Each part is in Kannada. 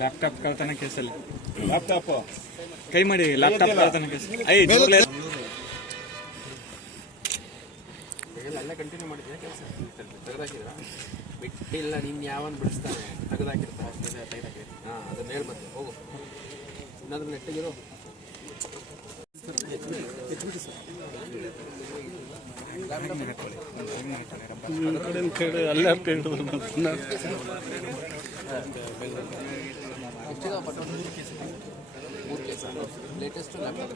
ಲ್ಯಾಪ್ಟಾಪ್ ಕಳ್ತನ ಕೇಸಲ್ಲಿ ಲ್ಯಾಪ್ಟಾಪ್ ಕೈ ಮಾಡಿ ಲ್ಯಾಪ್ಟಾಪ್ ಕಳ್ತನ ಕೇಸ್ ಎಲ್ಲ ಕಂಟಿನ್ಯೂ ಮಾಡಿದ್ರೆ ಕೆಲಸ ತೆಗೆದಾಕಿದ್ರ ಬಿಟ್ಟಿಲ್ಲ ನಿನ್ನ ಯಾವನ್ ಬಿಡಿಸ್ತಾನೆ ತೆಗೆದಾಕಿರ್ತಾರೆ ತೆಗೆದಾಕಿ ಅದನ್ನ ಹೇಳ್ಬಂದು ಹೋಗು ಇನ್ನಾದ್ರೂ ನೆಟ್ಟಿಗಿರೋ ಲೇಟೆಸ್ಟ್ ಲ್ಯಾಪ್ಟಾಪ್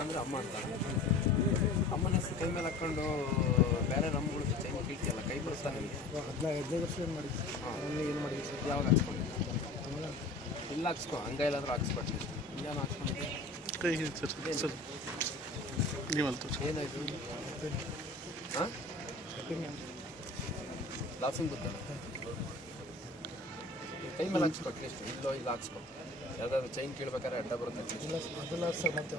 ಅಂದ್ರೆ ಅಮ್ಮ ಅಂತ ಅಮ್ಮನ ಹೆಸರು ಕೈ ಮೇಲೆ ಹಾಕ್ಕೊಂಡು ಬೇರೆ ನಮ್ಗಳು ಚೈನ್ ಕೀಳ್ತಿಯಲ್ಲ ಕೈ ಬಳಸ್ತಾನೆ 15 ವರ್ಷ ಏನು ಮಾಡಿದ್ವಿ ಏನು ಮಾಡಿದ್ವಿ ಸರ್ ಯಾವಾಗ ಹಾಕ್ಸ್ಕೊಂಡು ಇಲ್ಲ ಹಾಕ್ಸ್ಕೊ ಹಂಗೈಲಾದ್ರೂ ಹಾಕ್ಸ್ಕೊಡ್ತೀನಿ ಇಲ್ಲೇನು ಹಾಕ್ಸ್ಕೊಂಡಿದ್ದೆ ಕೈ ಸರ್ ನೀವಲ್ತು ಏನಾಯಿತು ಹಾಂ ಲಾಫಿಂಗ್ ಗೊತ್ತಲ್ಲ ಕೈ ಮೇಲೆ ಹಾಕ್ಸ್ಕೊಟ್ಟಿ ಎಷ್ಟು ಇಲ್ಲೋ ಇಲ್ಲ ಹಾಕ್ಸ್ಕೊ ಯಾವುದಾದ್ರು ಚೈನ್ ಕೀಳ್ಬೇಕಾದ್ರೆ ಅಡ್ಡ ಬರುತ್ತೆ ಅದೆಲ್ಲ ಸರ್ ಮತ್ತೆ